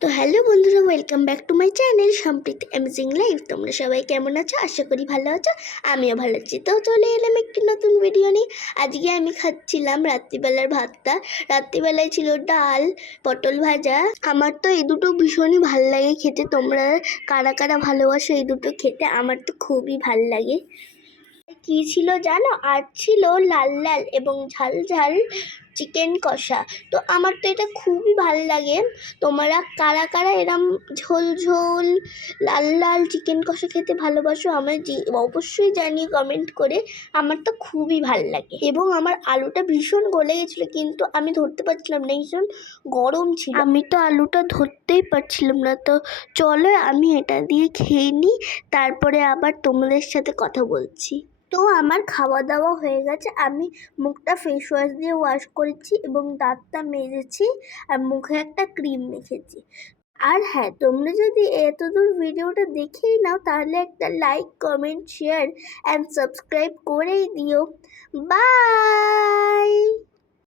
তো হ্যালো বন্ধুরা welcome back to my channel Sampriti amazing life তোমরা সবাই কেমন আছো? আশা করি ভালো আছো, আমিও ভালো আছি। তো চলে এলাম একটি নতুন ভিডিও নিয়ে। আজকে আমি খাচ্ছিলাম রাত্রিবেলার ভাতটা। রাত্রিবেলায় ছিল ডাল, পটল ভাজা। আমার তো এই দুটো ভীষণই ভালো লাগে খেতে। তোমরা কারা কারা ভালোবাসো এই দুটো খেতে? আমার তো খুবই ভালো লাগে। কি ছিল জানো? আর ছিল লাল লাল এবং ঝাল ঝাল চিকেন কষা। তো আমার তো এটা খুবই ভালো লাগে। তোমরা কারা কারা এরম ঝোল ঝোল, লাল লাল চিকেন কষা খেতে ভালোবাসো আমার অবশ্যই জানিয়ে কমেন্ট করে। আমার তো খুবই ভালো লাগে। এবং আমার আলুটা ভীষণ গলে গেছিল, কিন্তু আমি ধরতে পারছিলাম না, ভীষণ গরম ছিল। আমি তো আলুটা ধরতেই পারছিলাম না, তো চলো আমি এটা দিয়ে খেয়ে নিই, তারপরে আবার তোমাদের সাথে কথা বলছি। তো আমার খাওয়া দাওয়া হয়ে গেছে। আমি মুখটা ফেস ওয়াশ দিয়ে ওয়াশ করেছি এবং দাঁতটা মেজেছি আর মুখে একটা ক্রিম মেখেছি। আর হ্যাঁ তোমরা যদি এতদূর ভিডিওটা দেখেই নাও, তাহলে একটা like comment share and subscribe করেই দিও। বাই